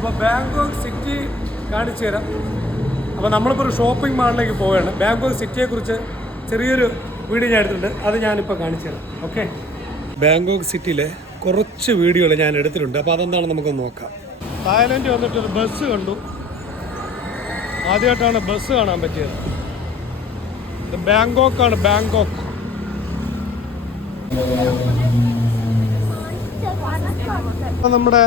അപ്പോൾ Bangkok city കാണിച്ചു തരാം. അപ്പോൾ നമ്മളിപ്പോൾ ഒരു ഷോപ്പിംഗ് മാളിലേക്ക് പോവുകയാണ്. ബാങ്കോക്ക് സിറ്റിയെക്കുറിച്ച് ചെറിയൊരു വീഡിയോ ഞാൻ എടുത്തിട്ടുണ്ട്, അത് ഞാനിപ്പോൾ കാണിച്ചു തരാം. ഓക്കെ, ബാങ്കോക്ക് സിറ്റിയിലെ കുറച്ച് വീഡിയോകൾ ഞാൻ എടുത്തിട്ടുണ്ട്. അപ്പോൾ അതെന്താണെന്ന് നമുക്കൊന്ന് നോക്കാം. തായ്ലൻഡ് വന്നിട്ടൊരു ബസ് കണ്ടു. ആദ്യമായിട്ടാണ് ബസ് കാണാൻ പറ്റിയത്. ഇത് ബാങ്കോക്കാണ്, ബാങ്കോക്ക്. നമ്മുടെ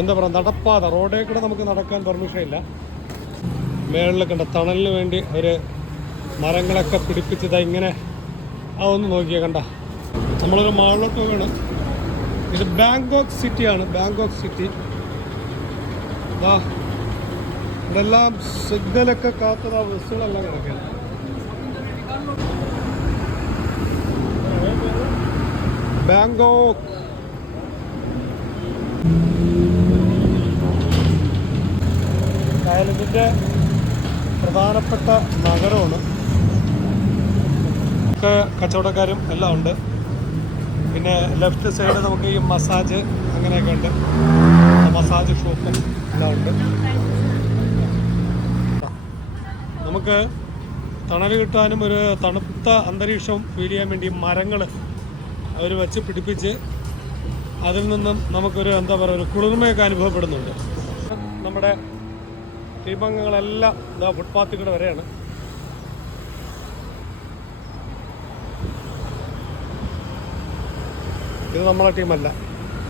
എന്താ പറയുക, നടപ്പാത, റോഡേ കൂടെ നമുക്ക് നടക്കാൻ പെർമിഷൻ ഇല്ല. മേളിൽ കണ്ട തണലിന് വേണ്ടി ഒരു മരങ്ങളൊക്കെ പിടിപ്പിച്ചതാ ഇങ്ങനെ. അതൊന്ന് നോക്കിയാൽ കണ്ട, നമ്മളൊരു മാളിലോട്ട് പോവുകയാണ്. ഇത് ബാങ്കോക്ക് സിറ്റിയാണ്, ബാങ്കോക്ക് സിറ്റി. ഇതെല്ലാം സിഗ്നലൊക്കെ കാത്തതാ ബസ്സുകളെല്ലാം കിടക്കുകയാണ്. ബാങ്കോക്ക് തായ്ലൻഡിൻ്റെ പ്രധാനപ്പെട്ട നഗരമാണ്. ഒക്കെ കച്ചവടക്കാരും എല്ലാം ഉണ്ട്. പിന്നെ ലെഫ്റ്റ് സൈഡ് നമുക്ക് ഈ മസാജ് അങ്ങനെയൊക്കെ ഉണ്ട്, മസാജ് ഷോപ്പ് എല്ലാം ഉണ്ട്. നമുക്ക് തണൽ കിട്ടാനും ഒരു തണുത്ത അന്തരീക്ഷം ഫീൽ ചെയ്യാൻ വേണ്ടി മരങ്ങൾ അവർ വെച്ച് പിടിപ്പിച്ച് അതിൽ നിന്നും നമുക്കൊരു എന്താ പറയുക, ഒരു കുളിർമയൊക്കെ അനുഭവപ്പെടുന്നുണ്ട്. നമ്മുടെ ടീമംഗങ്ങളെല്ലാം ഇതാ ഫുട്പാത്തിൽ കൂടെ വരെയാണ്. ഇത് നമ്മളെ ടീമല്ല.